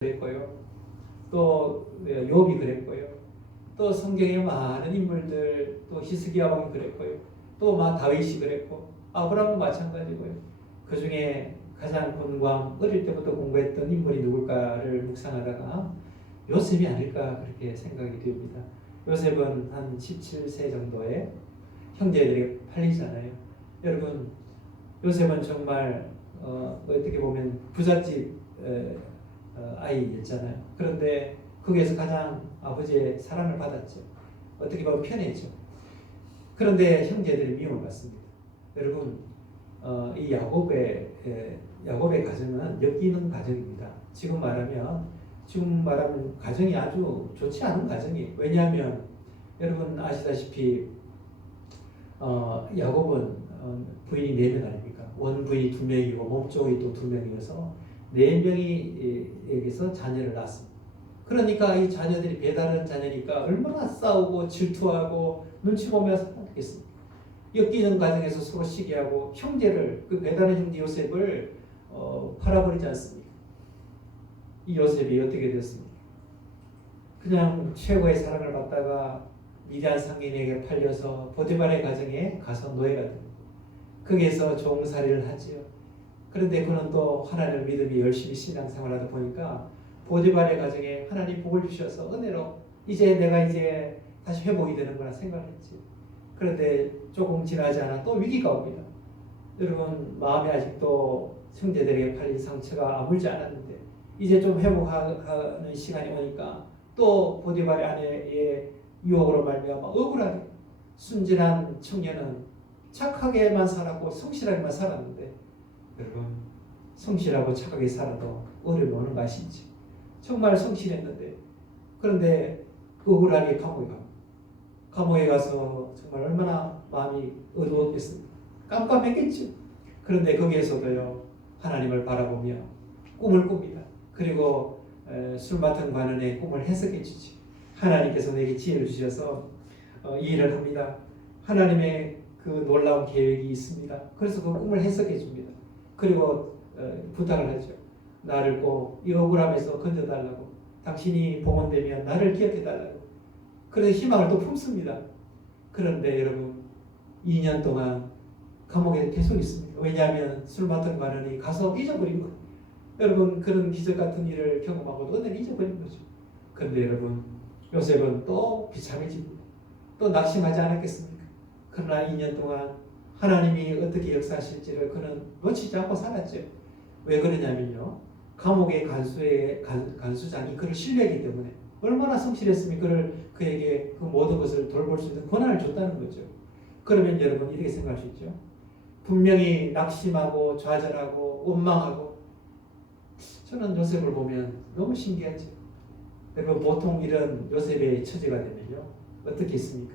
그랬고요. 또 욥이 그랬고요. 또 성경에 많은 인물들, 또 히스기야 왕이 그랬고요. 또 다윗이 그랬고 아브라함은 마찬가지고요. 그 중에 가장 어릴 때부터 공부했던 인물이 누굴까를 묵상하다가 요셉이 아닐까 그렇게 생각이 됩니다. 요셉은 한 17세 정도에 형제들에게 팔리잖아요. 여러분, 요셉은 정말 어떻게 보면 부잣집 아이였잖아요. 그런데 거기에서 가장 아버지의 사랑을 받았죠. 어떻게 보면 편했죠. 그런데 형제들이 미움을 받습니다. 여러분, 이 야곱의 가정은 엮이는 가정입니다. 지금 말하면 가정이 아주 좋지 않은 가정이에요. 왜냐하면 여러분 아시다시피 야곱은 부인이 4명 아닙니까? 원부인이 2명이고 몸종이 또 2명이어서 4명에게서 자녀를 낳았습니다. 그러니까 이 자녀들이 배다른 자녀니까 얼마나 싸우고 질투하고 눈치 보면서 살았겠습니까? 엮이는 과정에서 서로 시기하고 형제를, 그 배다른 형제 요셉을 팔아버리지 않습니까? 이 요셉이 어떻게 됐습니까? 그냥 최고의 사랑을 받다가 미디안 상인에게 팔려서 보디발의 가정에 가서 노예가 됩니다. 거기에서 종살이를 하지요. 그런데 그는 또 하나님을 믿음이 열심히 신앙생활하다 보니까 보디발의 가정에 하나님 복을 주셔서 은혜로 내가 다시 회복이 되는구나 생각했지. 그런데 조금 지나지 않아 또 위기가 옵니다. 여러분, 마음이 아직도 형제들에게 팔린 상처가 아물지 않았는데 이제 좀 회복하는 시간이 오니까 또 보디발의 아내의 유혹으로 말미암아 억울하게, 순진한 청년은 착하게만 살았고 성실하게만 살았는데, 여러분, 성실하고 착하게 살아도 어려움이 오는 거 아시죠? 정말 성실했는데, 그런데 억울하게 감옥에 가서 정말 얼마나 마음이 어두웠겠습니까? 깜깜했겠죠. 그런데 거기에서도요, 하나님을 바라보며 꿈을 꿉니다. 그리고 술 맡은 관원의 꿈을 해석해 주지. 하나님께서 내게 지혜를 주셔서 이 일을 합니다. 하나님의 그 놀라운 계획이 있습니다. 그래서 그 꿈을 해석해 줍니다. 그리고 부탁을 하죠. 나를 꼭 이 억울함에서 건져달라고. 당신이 복원되면 나를 기억해달라고. 그래서 희망을 또 품습니다. 그런데 여러분, 2년 동안 감옥에 계속 있습니다. 왜냐하면 술 맡은 관원이 가서 잊어버린 거예요. 여러분, 그런 기적 같은 일을 경험하고도 은혜를 잊어버린 거죠. 그런데 여러분, 요셉은 또 비참해집니다. 또 낙심하지 않았겠습니까? 그러나 2년 동안 하나님이 어떻게 역사하실지를 그는 놓치지 않고 살았죠. 왜 그러냐면요, 감옥의 간수장이 그를 신뢰하기 때문에 얼마나 성실했으면 그에게 그 모든 것을 돌볼 수 있는 권한을 줬다는 거죠. 그러면 여러분 이렇게 생각할 수 있죠. 분명히 낙심하고 좌절하고 원망하고, 저는 요셉을 보면 너무 신기하죠. 여러분, 보통 이런 요셉의 처지가 되면요, 어떻게 있습니까?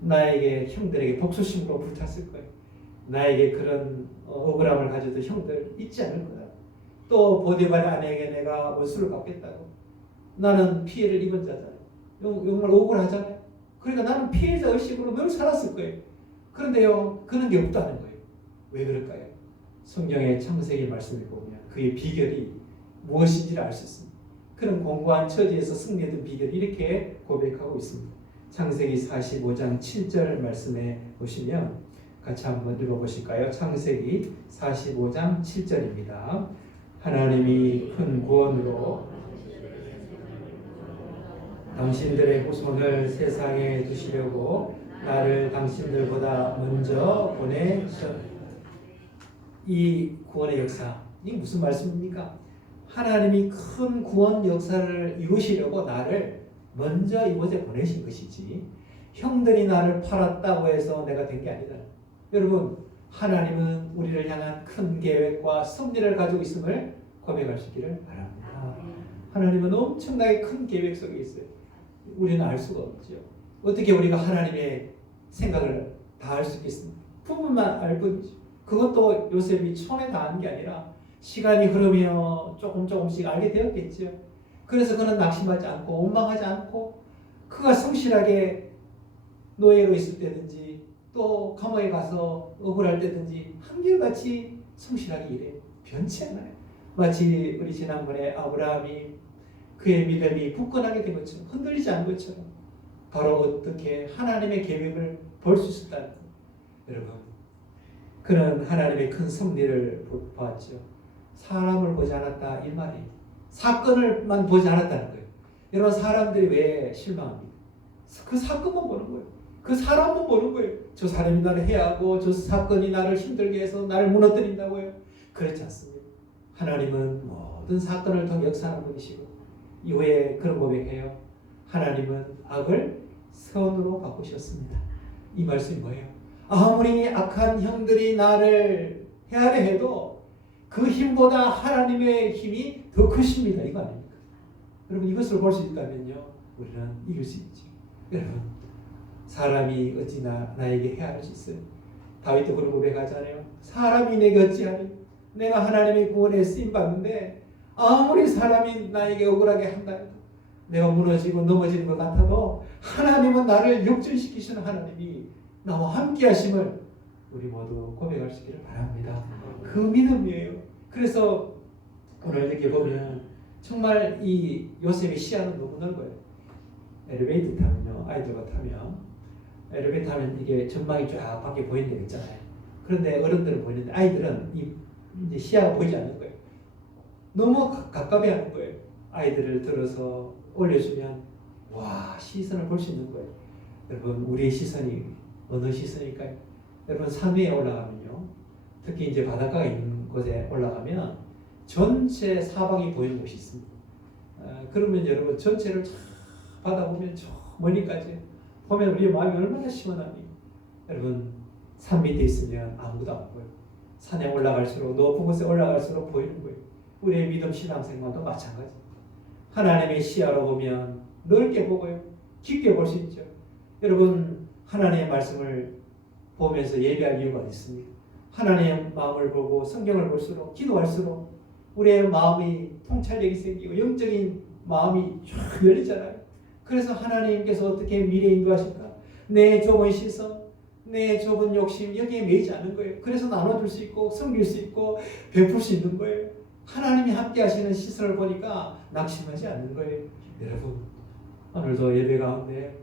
나에게 형들에게 복수심으로 불탔을 거예요. 나에게 그런 억울함을 가져도 형들 잊지 않을 거다. 또 보디발의 아내에게 내가 원수를 갚겠다고. 나는 피해를 입은 자잖아요. 정말 억울하잖아요. 그러니까 나는 피해자 의식으로 늘 살았을 거예요. 그런데요, 그런 게 없다는 거예요. 왜 그럴까요? 성경의 창세기 말씀을 보면 그의 비결이 무엇인지를 알 수 있습니다. 그런 공고한 처지에서 승리했던 비결을 이렇게 고백하고 있습니다. 창세기 45장 7절 말씀에 보시면 같이 한번 읽어보실까요? 창세기 45장 7절입니다. 하나님이 큰 구원으로 당신들의 후손을 세상에 두시려고 나를 당신들보다 먼저 보내셨. 이 구원의 역사, 이게 무슨 말씀입니까? 하나님이 큰 구원 역사를 이루시려고 나를 먼저 이곳에 보내신 것이지, 형들이 나를 팔았다고 해서 내가 된 게 아니다. 여러분, 하나님은 우리를 향한 큰 계획과 섭리를 가지고 있음을 고백할 수 있기를 바랍니다. 하나님은 엄청나게 큰 계획 속에 있어요. 우리는 알 수가 없죠. 어떻게 우리가 하나님의 생각을 다 알 수 있겠습니까? 부분만 알 뿐이죠. 그것도 요셉이 처음에 다 아는 게 아니라 시간이 흐르며 조금씩 알게 되었겠죠. 그래서 그는 낙심하지 않고 원망하지 않고 그가 성실하게 노예로 있을 때든지 또 감옥에 가서 억울할 때든지 한결같이 성실하게 일해요. 변치 않아요. 마치 우리 지난번에 아브라함이 그의 믿음이 굳건하게 된 것처럼, 흔들리지 않은 것처럼 바로 어떻게 하나님의 계획을 볼 수 있었다는 거예요. 여러분, 그는 하나님의 큰 섭리를 보았죠. 사람을 보지 않았다 이 말이에요. 사건을만 보지 않았다는 거예요. 여러분, 사람들이 왜 실망합니까? 그 사건만 보는 거예요. 그 사람만 보는 거예요. 저 사람이 나를 해하고 저 사건이 나를 힘들게 해서 나를 무너뜨린다고요. 그렇지 않습니다. 하나님은 모든 사건을 통해 역사하는 분이시고, 이후에 그런 고백해요. 하나님은 악을 선으로 바꾸셨습니다. 이 말씀이 뭐예요? 아무리 악한 형들이 나를 해하려 해도 그 힘보다 하나님의 힘이 더 크십니다. 이거 아닙니까? 여러분, 이것을 볼 수 있다면요, 우리는 이길 수 있죠. 여러분, 사람이 어찌 나에게 해할 수 있어요? 다윗도 그런 고백하잖아요. 사람이 내게 어찌하리? 내가 하나님의 구원에 쓰임받는데 아무리 사람이 나에게 억울하게 한다 해도, 내가 무너지고 넘어지는 것 같아도 하나님은 나를 역전시키시는 하나님이 나와 함께 하심을 우리 모두 고백할 수 있기를 바랍니다. 그 믿음이에요. 그래서 오늘 이렇게 보면 정말 이 요셉의 시야는 너무 넓어요. 엘리베이터 타면요, 아이들과 타면 엘리베이터 타면 이게 전망이 쫙 밖에 보이는 데 있잖아요. 그런데 어른들은 보이는데 아이들은 이제 시야가 보이지 않는 거예요. 너무 가까이 하는 거예요. 아이들을 들어서 올려주면 와, 시선을 볼 수 있는 거예요. 여러분, 우리의 시선이 어느 시선일까요? 여러분, 산 위에 올라가면요, 특히 이제 바닷가가 있는 곳에 올라가면 전체 사방이 보이는 곳이 있습니다. 그러면 여러분, 전체를 쫙 받아보면 저 멀리까지 보면 우리의 마음이 얼마나 시원합니까? 여러분, 산 밑에 있으면 아무것도 안 보여요. 산에 올라갈수록, 높은 곳에 올라갈수록 보이는 거예요. 우리의 믿음 신앙생활도 마찬가지입니다. 하나님의 시야로 보면 넓게 보고요, 깊게 볼 수 있죠. 여러분, 하나님의 말씀을 보면서 예배할 이유가 있습니다. 하나님의 마음을 보고 성경을 볼수록, 기도할수록 우리의 마음이 통찰력이 생기고 영적인 마음이 쫙 열리잖아요. 그래서 하나님께서 어떻게 미래 인도하실까? 내 좁은 시선, 내 좁은 욕심, 여기에 매이지 않는 거예요. 그래서 나눠줄 수 있고 섬길 수 있고 베풀 수 있는 거예요. 하나님이 함께 하시는 시선을 보니까 낙심하지 않는 거예요. 여러분, 오늘도 예배 가운데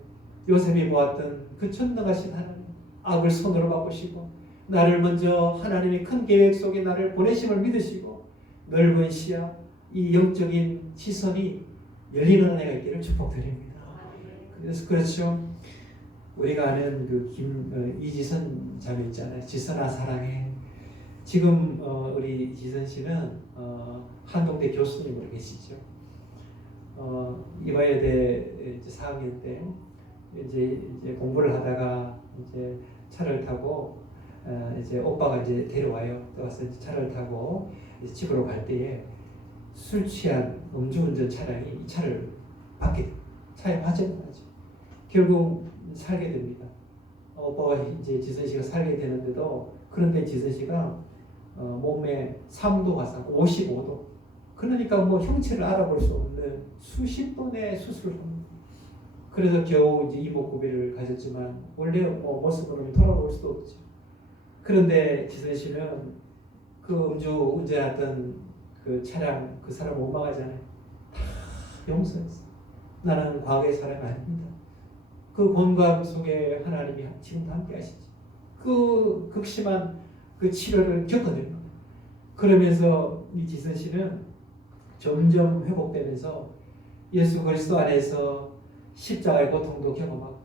요셉이 보았던 그 전능하신 하나님, 악을 손으로 바꾸시고 나를 먼저 하나님의 큰 계획 속에 나를 보내심을 믿으시고 넓은 시야, 이 영적인 시선이 열리는 은혜가 있기를 축복드립니다. 그래서 그렇죠. 우리가 아는 그 이지선 자매 있잖아요. 지선아 사랑해. 지금 우리 지선 씨는 한동대 교수님으로 계시죠. 이화여대 4학년 때 이제 공부를 하다가 이제 차를 타고 이제 오빠가 이제 데려와요. 와서 이제 차를 타고 이제 집으로 갈 때에 술 취한 음주운전 차량이 이 차를 밖에 차에 화재가 나죠. 결국 살게 됩니다. 오빠가 이제 지선 씨가 살게 되는데도, 그런데 지선 씨가 몸에 3도 가서 55도. 그러니까 뭐 형체를 알아볼 수 없는 수십 번의 수술을 합니다. 그래서 겨우 이제 이목구비를 가졌지만 원래 뭐 모습으로는 돌아볼 수도 없죠. 그런데 지선 씨는 그 운전했던 그 차량, 그 사람 원망하잖아요. 다 용서했어. 나는 과거의 사람이 아닙니다. 그 곤감 속에 하나님이 지금도 함께 하시지. 그 극심한 그 치료를 겪어냅니다. 그러면서 이 지선 씨는 점점 회복되면서 예수 그리스도 안에서 십자가의 고통도 경험하고,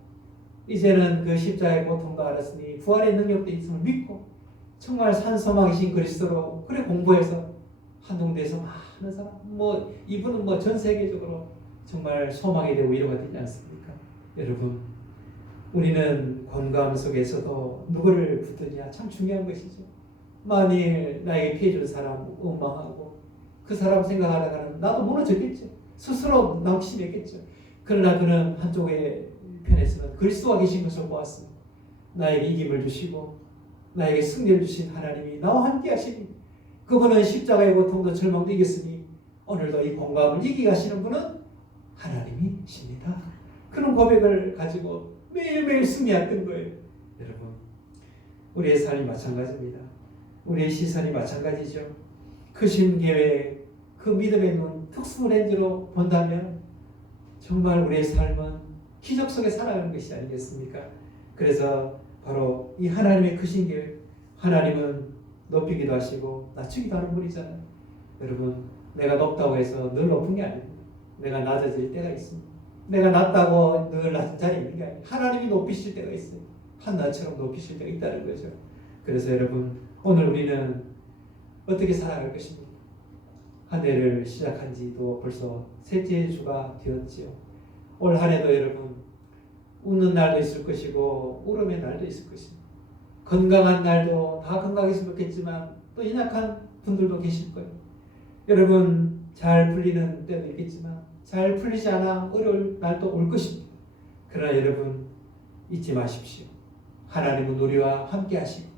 이제는 그 십자가의 고통도 알았으니 부활의 능력도 있음을 믿고 정말 산소망이신 그리스도로 그래 공부해서 한동대에서 많은 사람, 뭐 이분은 뭐 전 세계적으로 정말 소망이 되고 위로가 되지 않습니까? 여러분, 우리는 권감 속에서도 누구를 붙드냐 참 중요한 것이죠. 만일 나에게 피해준 사람 원망하고 그 사람 생각하다가는 나도 무너졌겠죠. 스스로 낙심했겠죠. 그러나 그는 한쪽의 편에서는 그리스도가 계신 것을 보았습니다. 나에게 이김을 주시고 나에게 승리를 주신 하나님이 나와 함께 하시니, 그분은 십자가의 고통도 절망도 이겼으니 오늘도 이 공감을 이기게 하시는 분은 하나님이십니다. 그런 고백을 가지고 매일매일 승리했던 거예요. 여러분, 우리의 삶이 마찬가지입니다. 우리의 시선이 마찬가지죠. 크신 계획, 그 믿음의 눈, 여러분 특수 렌즈로 본다면 정말 우리의 삶은 기적 속에 살아가는 것이 아니겠습니까? 그래서 바로 이 하나님의 크신 계획, 하나님은 높이기도 하시고 낮추기도 하는 분이잖아요. 여러분, 내가 높다고 해서 늘 높은 게 아닙니다. 내가 낮아질 때가 있습니다. 내가 낮다고 늘 낮은 자리에 있는 게 아니에요. 하나님이 높이실 때가 있어요. 한나처럼 높이실 때가 있다는 거죠. 그래서 여러분, 오늘 우리는 어떻게 살아갈 것입니까? 한 해를 시작한 지도 벌써 셋째 주가 되었지요. 올 한 해도 여러분, 웃는 날도 있을 것이고 울음의 날도 있을 것입니다. 건강한 날도 다 건강했으면 좋겠지만 또 연약한 분들도 계실 거예요. 여러분, 잘 풀리는 때도 있겠지만 잘 풀리지 않아 어려울 날도 올 것입니다. 그러나 여러분, 잊지 마십시오. 하나님은 우리와 함께 하시고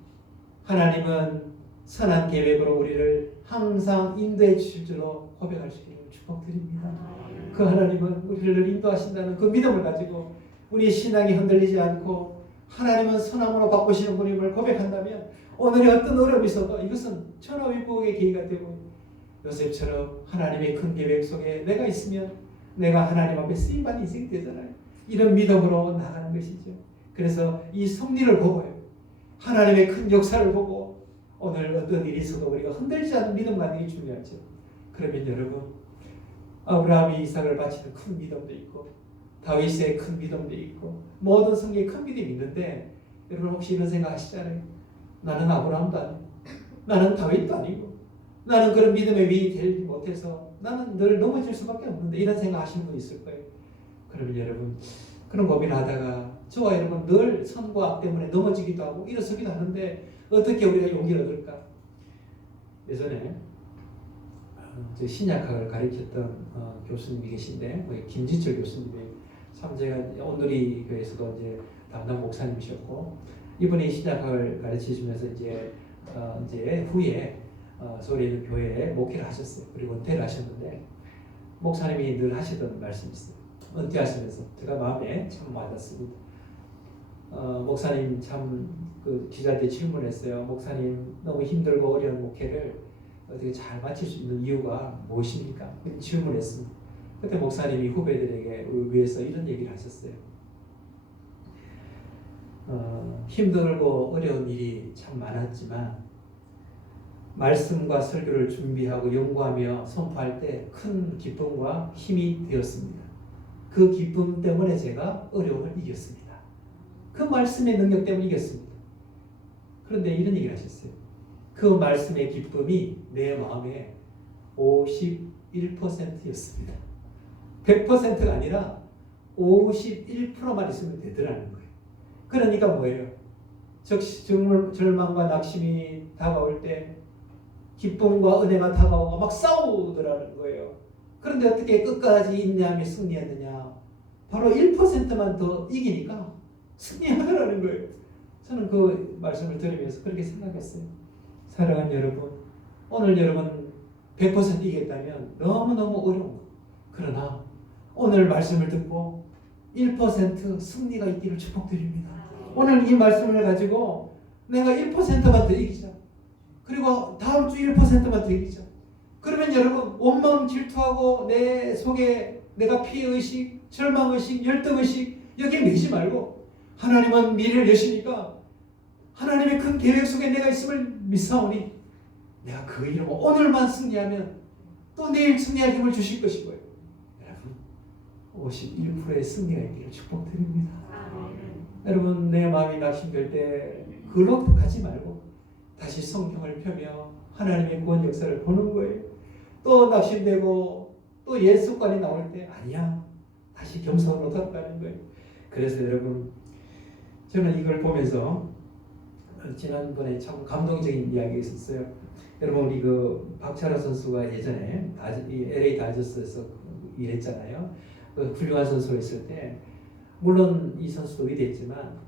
하나님은 선한 계획으로 우리를 항상 인도해 주실 줄로 고백할 수 있기를 축복드립니다. 그 하나님은 우리를 인도하신다는 그 믿음을 가지고 우리의 신앙이 흔들리지 않고 하나님은 선함으로 바꾸시는 분임을 고백한다면 오늘의 어떤 어려움이 있어도 이것은 천하위복의 계기가 되고 요셉처럼 하나님의 큰 계획 속에 내가 있으면 내가 하나님 앞에 쓰임받는 인생이 되잖아요. 이런 믿음으로 나가는 것이죠. 그래서 이 섭리를 보고요, 하나님의 큰 역사를 보고 오늘 어떤 일이 있어도 우리가 흔들리지 않는 믿음 갖는 게 중요하죠. 그러면 여러분, 아브라함이 이삭을 바치는 큰 믿음도 있고 다윗의 큰 믿음도 있고 모든 성경에 큰 믿음이 있는데 여러분 혹시 이런 생각 하시잖아요. 나는 아브라함도 아니고 나는 다윗도 아니고 나는 그런 믿음의 위인이 되지 못해서 나는 늘 넘어질 수밖에 없는데 이런 생각 하시는 분 있을 거예요. 그러면 여러분 그런 고민을 하다가 저와 여러분 늘 선과 악 때문에 넘어지기도 하고 일어서기도 하는데 어떻게 우리가 용기를 얻을까? 예전에 신약학을 가르쳤던 교수님이 계신데 김지철 교수님이 참 제가 온누리 교회에서도 이제 담당 목사님이셨고 이분이 신약학을 가르치시면서 이제 후에 서울에 있는 교회에 목회를 하셨어요. 그리고 은퇴를 하셨는데 목사님이 늘 하시던 말씀이 있어요. 은퇴하시면서 제가 마음에 참 와닿습니다. 목사님 참 그 기자한테 질문했어요. 목사님 너무 힘들고 어려운 목회를 어떻게 잘 마칠 수 있는 이유가 무엇입니까? 질문했습니다. 그때 목사님이 후배들에게 위해서 이런 얘기를 하셨어요. 힘들고 어려운 일이 참 많았지만 말씀과 설교를 준비하고 연구하며 선포할 때 큰 기쁨과 힘이 되었습니다. 그 기쁨 때문에 제가 어려움을 이겼습니다. 그 말씀의 능력 때문에 이겼습니다. 그런데 이런 얘기를 하셨어요. 그 말씀의 기쁨이 내 마음에 51%였습니다. 100%가 아니라 51%만 있으면 되더라는 거예요. 그러니까 뭐예요? 절망과 낙심이 다가올 때 기쁨과 은혜가 다가오고 막 싸우더라는 거예요. 그런데 어떻게 끝까지 인내하며 승리했느냐? 바로 1%만 더 이기니까 승리하더라는 거예요. 저는 그 말씀을 들으면서 그렇게 생각했어요. 사랑하는 여러분, 오늘 여러분 100% 이겼다면 너무너무 어려운 거예요. 그러나 오늘 말씀을 듣고 1% 승리가 있기를 축복드립니다. 오늘 이 말씀을 가지고 내가 1%만 더 이기자. 그리고 다음 주 1%만 더 이기자. 그러면 여러분 원망 질투하고 내 속에 내가 피해의식, 절망의식, 열등의식 여기에 매지 말고 하나님은 미래를 여시니까 하나님의 큰 계획 속에 내가 있음을 믿사오니 내가 그 이름으로 오늘만 승리하면 또 내일 승리할 힘을 주실 것이고요. 여러분 51%의 승리가 있기를 축복드립니다. 여러분 내 마음이 낙심될 때 그로 가지 말고 다시 성경을 펴며 하나님의 구원 역사를 보는 거예요. 또 낙심되고 또 옛 습관이 나올 때 아니야 다시 겸손으로 돌아가는 거예요. 그래서 여러분 저는 이걸 보면서 지난번에 참 감동적인 이야기가 있었어요. 여러분 우리 그 박찬호 선수가 예전에 LA 다저스에서 일했잖아요. 그 훌륭한 선수로 있을 때 물론 이 선수도 위대했지만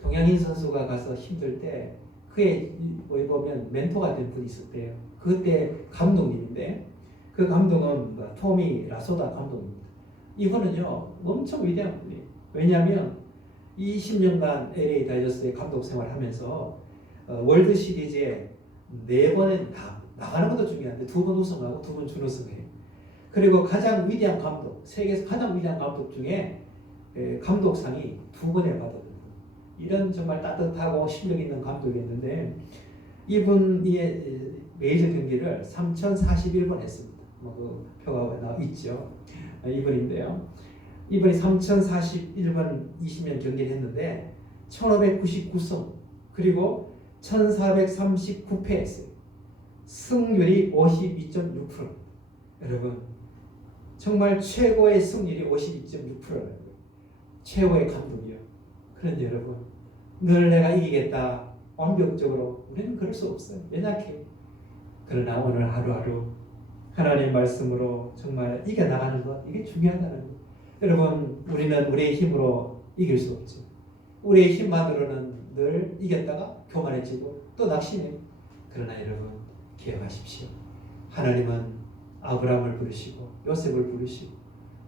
동양인 선수가 가서 힘들 때 그의 보면 멘토가 된 분이 있었대요. 그때 감독님인데 그 감독은 토미 라소다 감독입니다. 이분은요 엄청 위대한 분이에요. 왜냐하면 20년간 LA 다저스의 감독 생활하면서 월드 시리즈에 4번에 나가는 것도 중요한데 2번 우승하고 2번 준우승해요. 그리고 가장 위대한 감독, 세계에서 가장 위대한 감독 중에 감독상이 2번을 받았습니다. 이런 정말 따뜻하고 실력 있는 감독이었는데 이분이 메이저 경기를 3041번 했습니다. 그 표가 나와 있죠. 이분인데요. 이분이 3041번 20년 경기를 했는데 1599승 그리고 1439패 했어요. 승률이 52.6%. 여러분 정말 최고의 승률이 52.6%라는 거예요. 최고의 감독이요. 그런데 여러분 늘 내가 이기겠다 완벽적으로 우리는 그럴 수 없어요. 연약해. 그러나 오늘 하루하루 하나님 말씀으로 정말 이겨나가는 것 이게 중요하다는 거예요. 여러분 우리는 우리의 힘으로 이길 수 없죠. 우리의 힘만으로는 늘 이겼다가 교만해지고 또 낙심해요. 그러나 여러분 기억하십시오. 하나님은 아브라함을 부르시고 요셉을 부르시고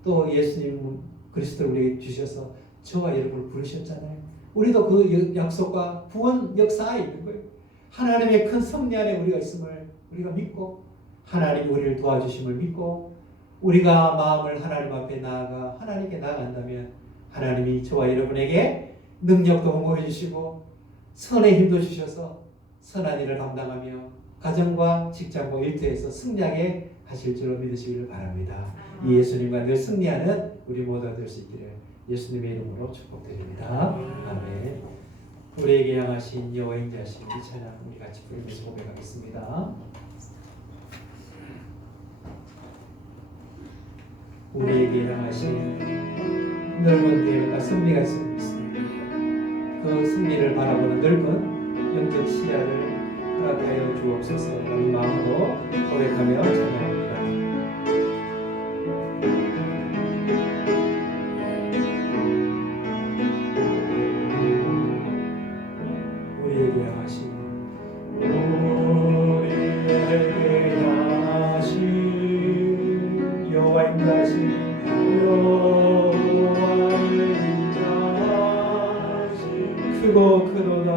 또 예수님 그리스도를 우리에게 주셔서 저와 여러분을 부르셨잖아요. 우리도 그 약속과 구원 역사에 있는 거예요. 하나님의 큰 섭리 안에 우리가 있음을 우리가 믿고 하나님이 우리를 도와주심을 믿고 우리가 마음을 하나님 앞에 나아가 하나님께 나아간다면 하나님이 저와 여러분에게 능력도 공급해 주시고 선의 힘도 주셔서 선한 일을 감당하며 가정과 직장과 일터에서 승리하게 하실 줄로 믿으시기를 바랍니다. 이 예수님과 늘 승리하는 우리 모두가 될 수 있기를 예수님의 이름으로 축복드립니다. 아멘. 우리에게 향하신 여호와의 인자하신 이 찬양 우리 같이 부르면서 고백하겠습니다. 우리에게 향하신 넓은 계획과 승리가 있습니다. 그 승리를 바라보는 넓은 영적 시야를 허락하여 주옵소서라는 마음으로 고백하며 찬양합니다. 우리에게 향하신 여호와의 인자하신 크고 크도다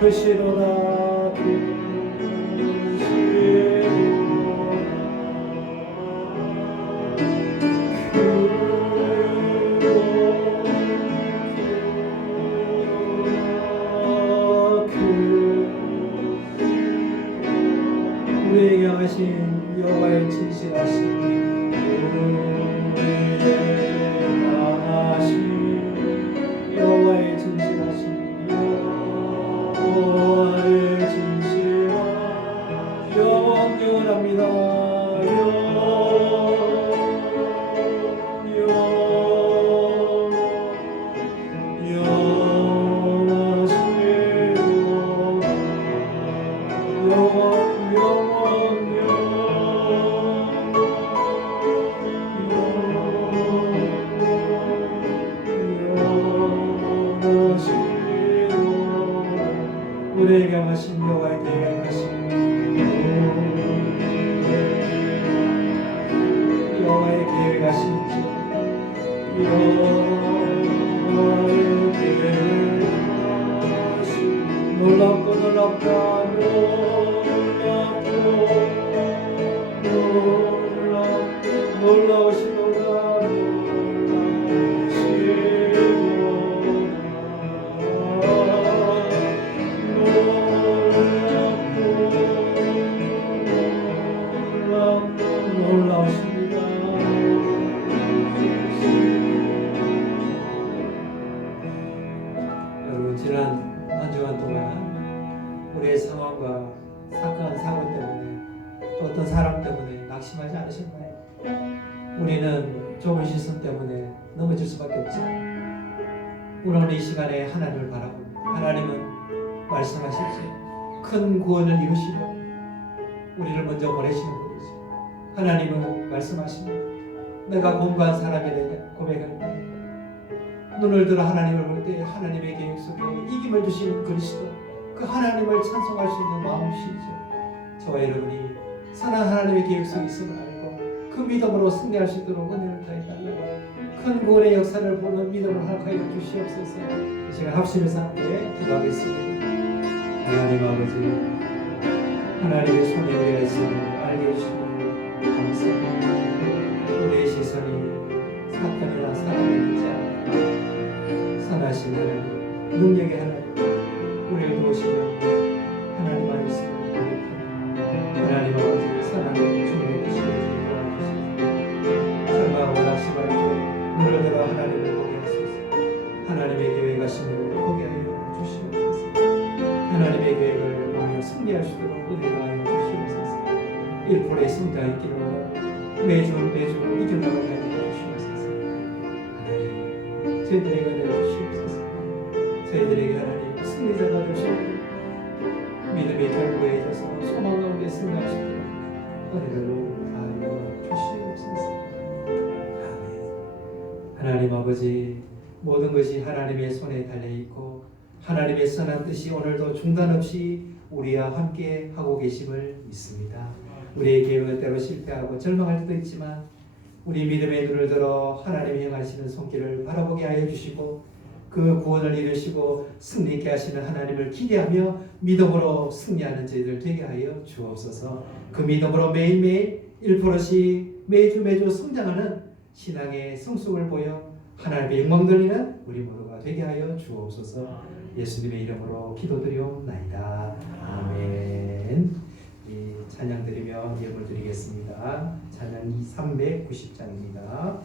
크시도다 우리에게 하신 여호와의 진실하신 여호와의 진실하신 여호와의 진실한 영원합니다. 우리에게 하신 여호와의 계획하신 여호와의 계획하신 여호와의 계획하신 놀랍고 놀랍다 놀라우시도다 놀라우십니다. 여러분 지난 한 주간 동안 우리의 상황과 사건 사고 때문에 또 어떤 사람 때문에 낙심하지 않으셨나요? 우리는 좁은 시선 때문에 넘어질 수밖에 없죠. 오늘 이 시간에 하나님을 바라봅니다. 하나님은 말씀하시죠. 큰 구원을 이루시고 우리를 먼저 보내시는 분이죠. 하나님은 말씀하십니다. 내가 공부한 사람에게 고백할 때 눈을 들어 하나님을 볼 때 하나님의 계획 속에 이김을 주시는 그리스도 그 하나님을 찬송할 수 있는 마음이시죠. 저와 여러분이 선한 하나님의 계획 속에 있음을 알고 그 믿음으로 승리할 수 있도록 은혜를 더해달라고 큰 구원의 역사를 보는 믿음을 허락하여 주시옵소서. 이 시간 합심해서 함께 기도하겠습니다. 하나님 아버지 하나님의 손에 우리가 있음을 알게 해주시니 감사합니다. 우리의 시선이 사건이나 사람에 있지 않고 선하신 하나님, 능력의 하나님, 우리를 도우시는 하나님만 있음을 고백합니다. 하나님 아버지 선한 주님의 뜻을 도와주시옵소서. 절망하고 낙심할 때 눈을 들어 하나님을 보게 하소서. 하나님의 계획 하심을 보게 하여 주시옵소서. 하나님의 계획을 보며 승리할 수 있도록 은혜를 하여 주시옵소서. 1%의 승자 있기를 원하고 매주 이겨나가게 하여 주시옵소서. 하나님, 저희들에게 은혜를 주시옵소서. 저희들에게 하나님 승리자가 되시고 믿음의 결부에 있어서 소망 가운데 승리할 수 있도록 은혜를 하여 주시옵소서. 아멘. 하나님 아버지, 모든 것이 하나님의 손에 달려있고 하나님의 선한 뜻이 오늘도 중단 없이 우리와 함께 하고 계심을 믿습니다. 우리의 계획은 때로 실패하고 절망할 때도 있지만 우리 믿음의 눈을 들어 하나님이 행하시는 손길을 바라보게 하여 주시고 그 구원을 이루시고 승리케 하시는 하나님을 기대하며 믿음으로 승리하는 저희들 되게 하여 주옵소서. 그 믿음으로 매일매일 1%씩 매주 성장하는 신앙의 성숙을 보여 하나님의 영광 돌리는 우리 모두가 되게 하여 주옵소서. 예수님의 이름으로 기도드리옵나이다. 아멘. 이 찬양 드리며 예물 드리겠습니다. 찬양 390장입니다.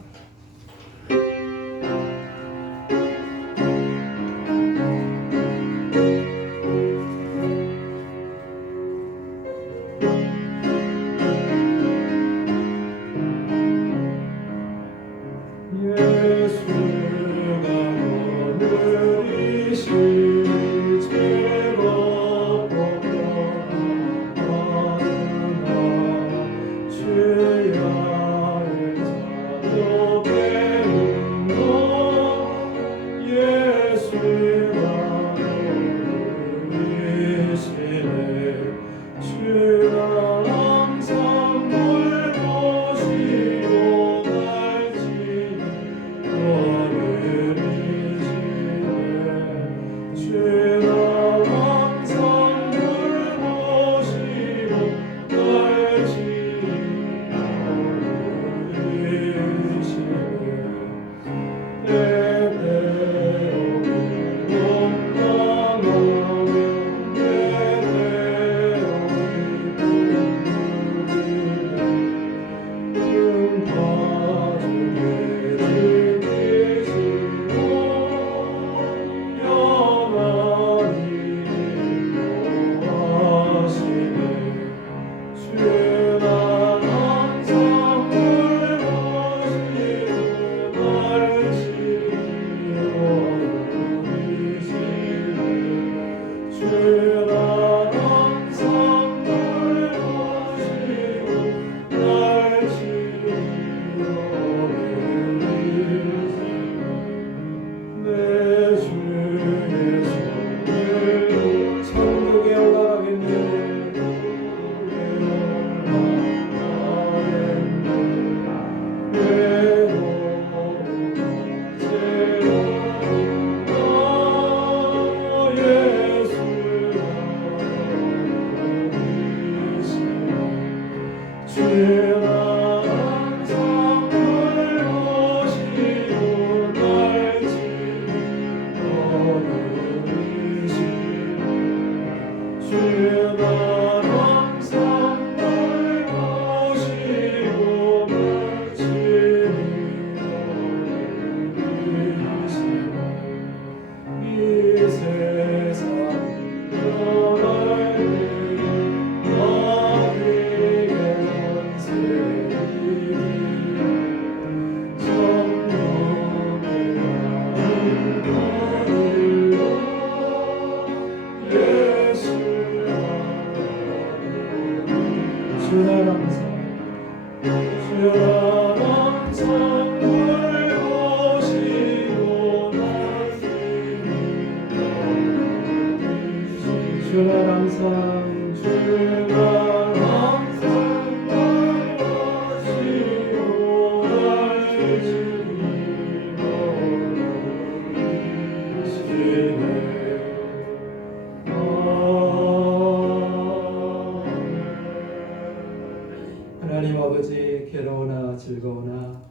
하나님 아버지, 괴로우나 즐거우나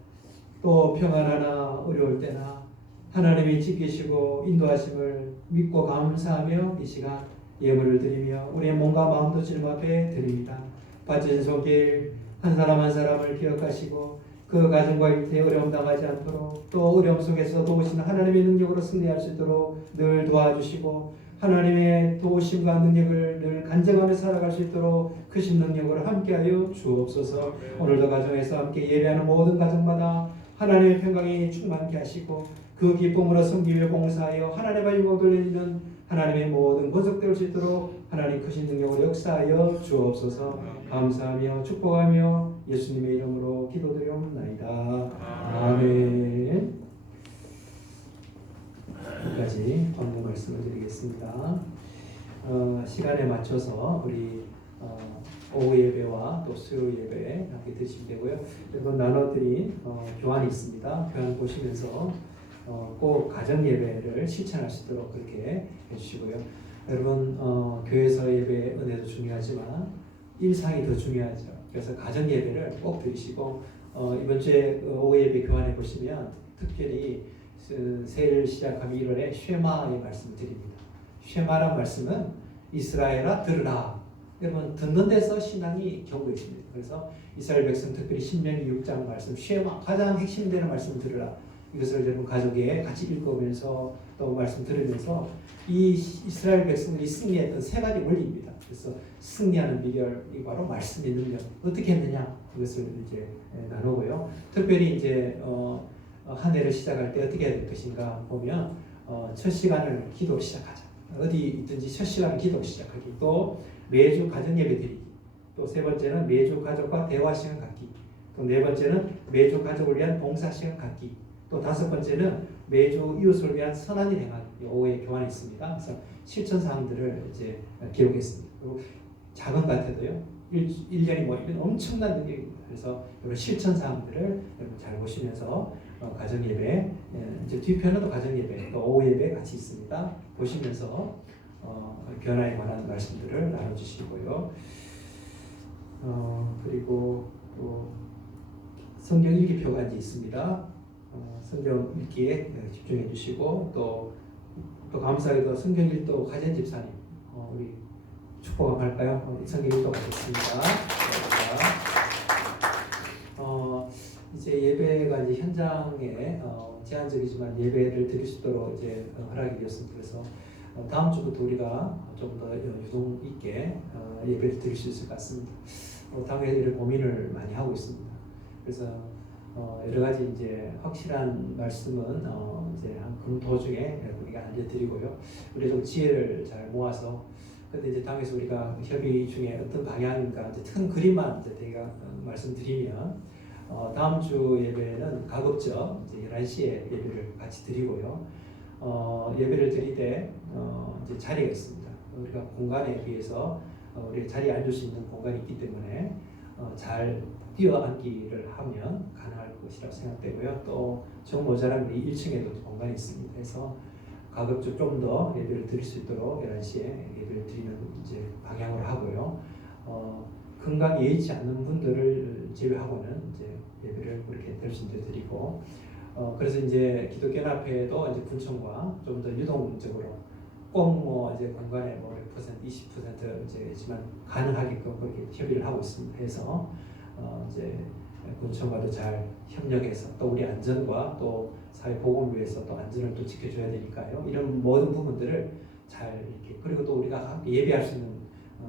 또 평안하나 어려울 때나 하나님이 지키시고 인도하심을 믿고 감사하며 이 시간 예물을 드리며 우리의 몸과 마음도 주님 앞에 드립니다. 바친 손길 한 사람 한 사람을 기억하시고 그 가정과 일터에 어려움 당하지 않도록 또 어려움 속에서 도우시는 하나님의 능력으로 승리할 수 있도록 늘 도와주시고 하나님의 도우심과 능력을 늘 간증하며 살아갈 수 있도록 크신 능력으로 함께하여 주옵소서. 오늘도 가정에서 함께 예배하는 모든 가정마다 하나님의 평강이 충만케 하시고 그 기쁨으로 섬기며 봉사하여 하나님의 영광을 돌리는 하나님의 모든 권속될 수 있도록 하나님 크신 능력으로 역사하여 주옵소서. 감사하며 축복하며 예수님의 이름으로 기도드리옵나이다. 아멘. 여기까지 방금 말씀을 드리겠습니다. 시간에 맞춰서 우리 오후 예배와 또 수요 예배 함께 드시면 되고요. 여러분 나눠드린 교환이 있습니다. 교환 보시면서 꼭 가정 예배를 실천할 수 있도록 그렇게 해주시고요. 여러분 교회에서 예배 은혜도 중요하지만 일상이 더 중요하죠. 그래서 가정 예배를 꼭 드리시고 이번 주에 오후 예배 교환해 보시면 특별히 새해를 시작하면 1월에 쉐마의 말씀을 드립니다. 쉐마란 말씀은 이스라엘아 들으라. 여러분 듣는 데서 신앙이 경고해집니다. 그래서 이스라엘 백성 특별히 신명기 6장 말씀 쉐마 가장 핵심되는 말씀을 들으라. 이것을 여러분 가족에 같이 읽으면서 또 말씀 들으면서 이 이스라엘 백성들이 승리했던 세 가지 원리입니다. 그래서 승리하는 비결이 바로 말씀의 능력. 어떻게 했느냐 그것을 이제 나누고요. 특별히 이제 한 해를 시작할 때 어떻게 해야 될 것인가 보면 첫 시간을 기도로 시작하자. 어디 있든지 첫 시간을 기도로 시작하기. 또 매주 가정 예배 드리기. 또 세 번째는 매주 가족과 대화 시간 갖기. 또 네 번째는 매주 가족을 위한 봉사 시간 갖기. 또 다섯 번째는 매주 이웃을 위한 선한 일 행하기. 오후에 교환이 있습니다. 그래서 실천 사항들을 이제 기록했습니다. 그리고 작은 것 같아도요. 1년이 모이면 엄청난 능력입니다. 그래서 이런 실천 사항들을 여러분 잘 보시면서 가정 예배, 이제 뒤편은 또 가정 예배, 또 오후 예배 같이 있습니다. 보시면서 변화에 관한 말씀들을 나눠주시고요. 그리고 또 성경 일기표가 이제 있습니다. 성경 읽기에 집중해 주시고 또 감사하게도 성경 일도 가전 집사님 우리 축복 한번 할까요? 성경 일도 가겠습니다. 이제 예배가 이제 현장에 제한적이지만 예배를 드릴 수 있도록 이제 허락이 되었습니다. 그래서 다음 주부터 우리가 좀 더 유동 있게 예배를 드릴 수 있을 것 같습니다. 당에 이런 고민을 많이 하고 있습니다. 그래서 여러 가지 이제 확실한 말씀은 이제 한 도중에 우리가 알려드리고요. 우리 좀 지혜를 잘 모아서 근데 이제 당에서 우리가 협의 중에 어떤 방향인가 이제 큰 그림만 이제 제가 말씀드리면 다음 주 예배는 가급적 이제 11시에 예배를 같이 드리고요. 예배를 드릴 때 이제 자리가 있습니다. 우리가 공간에 비해서 우리 자리에 앉을 수 있는 공간이 있기 때문에 잘 뛰어앉기를 하면 가능할 것이라고 생각되고요. 또 정 모자라면 1층에도 공간이 있습니다. 그래서 가급적 좀 더 예배를 드릴 수 있도록 11시에 예배를 드리는 이제 방향으로 하고요. 건강이 예의치 않는 분들을 제외하고는 이제 예배를 그렇게 될 수 있게 드리고 그래서 이제 기독교 연합회도 이제 군청과 좀 더 유동적으로 꼭 뭐 이제 공간에 뭐 100%, 20% 이제지만 가능하게끔 그렇게 협의를 하고 있습니다. 해서 이제 군청과도 잘 협력해서 또 우리 안전과 또 사회 보건을 위해서 또 안전을 또 지켜줘야 되니까요. 이런 모든 부분들을 잘 이렇게 그리고 또 우리가 함께 예배할 수 있는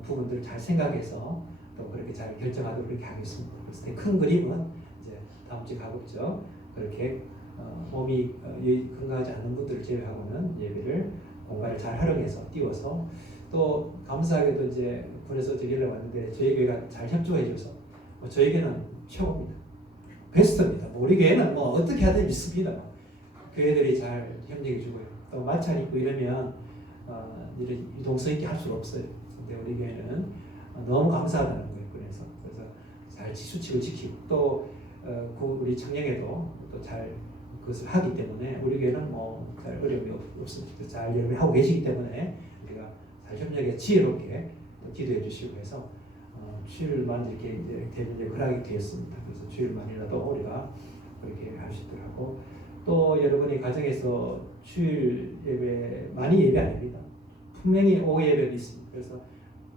부분들을 잘 생각해서 또 그렇게 잘 결정하도록 그렇게 하겠습니다. 그래서 큰 그림은 이제 다음 주 가급적 그렇게 몸이 건강하지 않는 분들을 제외하고는 예배를 공간을 잘 활용해서 띄워서 또 감사하게도 이제 군에서 드리러 왔는데 저희 교회가 잘 협조해줘서 저에게는 최고입니다. 베스트입니다. 우리 교회는 뭐 어떻게 하든 있습니다. 교회들이 잘 협력해주고요. 또 마찬 있고 이러면 이런 유동성 있게 할 수가 없어요. 근데 우리 교회는 너무 감사하다는 거예요. 그래서 잘 수칙을 지키고 또 우리 청년에도 또 잘 그것을 하기 때문에 우리 교회는 뭐 잘 어려움이 없습니다. 잘 여러분이 하고 계시기 때문에 우리가 잘 협력해 지혜롭게 기도해 주시고 해서 주일만 이렇게 이제 되면 이제 허락이 되었습니다. 그래서 주일만이라도 우리가 그렇게 할 수 있도록 하고, 또 여러분이 가정에서 주일 예배 많이 예배 아닙니다. 분명히 오후 예배도 있습니다. 그래서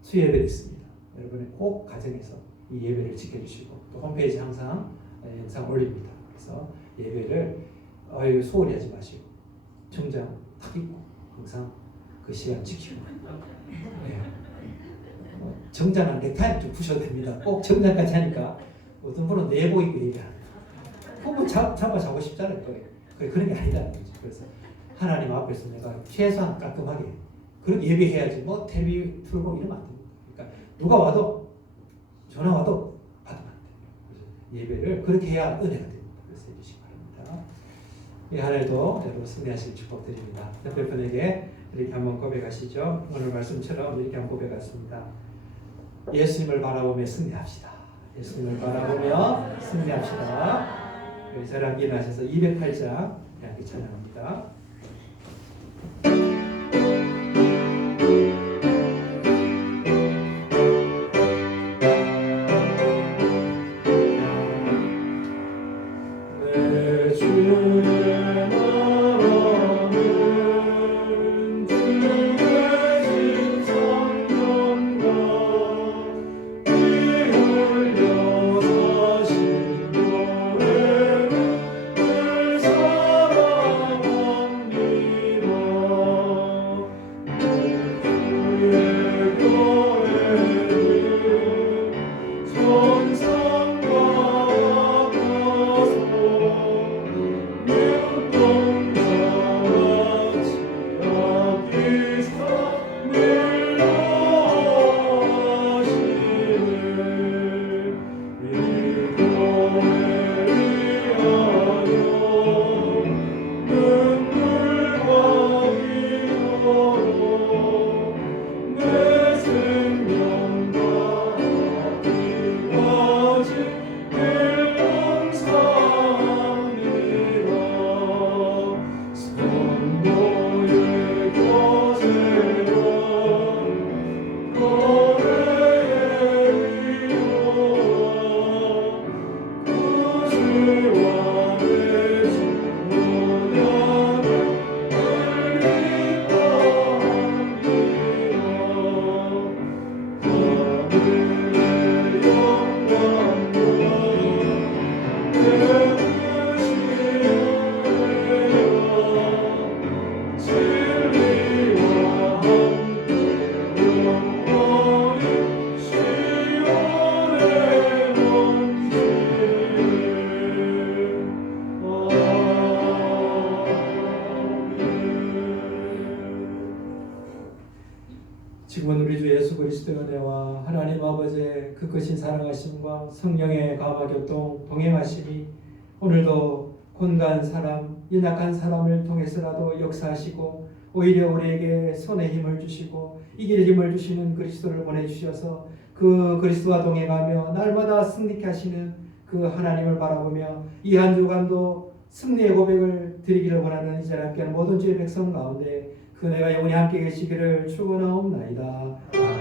수 예배도 있습니다. 여러분이 꼭 가정에서 이 예배를 지켜주시고, 또 홈페이지 항상 영상 올립니다. 그래서 예배를 소홀히 하지 마시고 정장 탁 입고 항상 그 시간 지키고, 정장은 넥타이 좀 푸셔도 됩니다. 꼭 정장까지 하니까 어떤 분은 내복 입고 예배합니다. 그거 잡아 자고 싶잖아요. 그런 게 아니다는 거죠. 그래서 하나님 앞에서 내가 최소한 깔끔하게 그렇게 예배해야지, 뭐 TV 틀고 이러면 안 됩니다. 그러니까 누가 와도 전화 와도 받으면 안 돼요. 예배를 그렇게 해야 은혜가 됩니다. 그래서 해주시기 바랍니다. 이 한 해도 여러분 승리하실 축복드립니다. 옆에 분에게 이렇게 한번 고백하시죠. 오늘 말씀처럼 이렇게 한번 고백하십니다. 예수님을 바라보며 승리합시다. 예수님을 바라보며 승리합시다. 저랑 일어나셔서 208장 이렇게 찬양합니다. 지금은 우리 주 예수 그리스도의 은혜와 하나님 아버지의 그 크신 사랑하심과 성령의 감화교통 동행하심이 오늘도 곤고한 사람, 연약한 사람을 통해서라도 역사하시고 오히려 우리에게 손에 힘을 주시고 이길 힘을 주시는 그리스도를 보내주셔서 그 그리스도와 동행하며 날마다 승리케 하시는 그 하나님을 바라보며 이 한 주간도 승리의 고백을 드리기를 원하는 이 자리에 함께하는 모든 주의 백성 가운데 그 은혜가 영원히 함께 계시기를 축원하옵나이다.